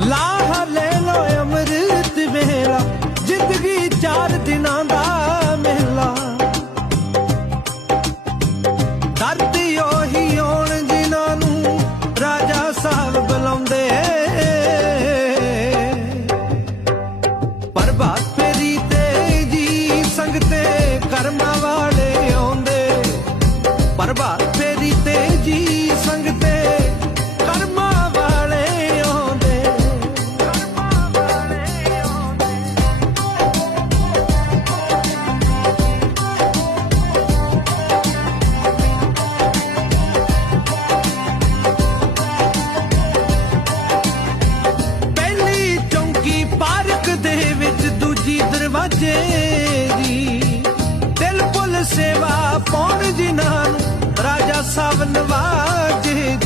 ਲਾਹਾ ਲੈ ਲੋ ਅੰਮ੍ਰਿਤ ਵੇਲਾ, ਜ਼ਿੰਦਗੀ ਚਾਰ ਦਿਨਾਂ ਦਾ ਮੇਲਾ। ਧਰਤੀ ਉਹੀ ਹੋਣ ਜਿਨ੍ਹਾਂ ਨੂੰ ਰਾਜਾ ਸਾਹਿਬ ਬੁਲਾਉਂਦੇ। ਪ੍ਰਭਾਤ ਫੇਰੀ ਤੇ ਜੀ ਸੰਗਤੇ ਕਰਮਾਂ ਸੇਵਾ ਪਾਉਣ ਜਿਨ੍ਹਾਂ ਨੂੰ ਰਾਜਾ ਸਭ ਨਵਾਜੇ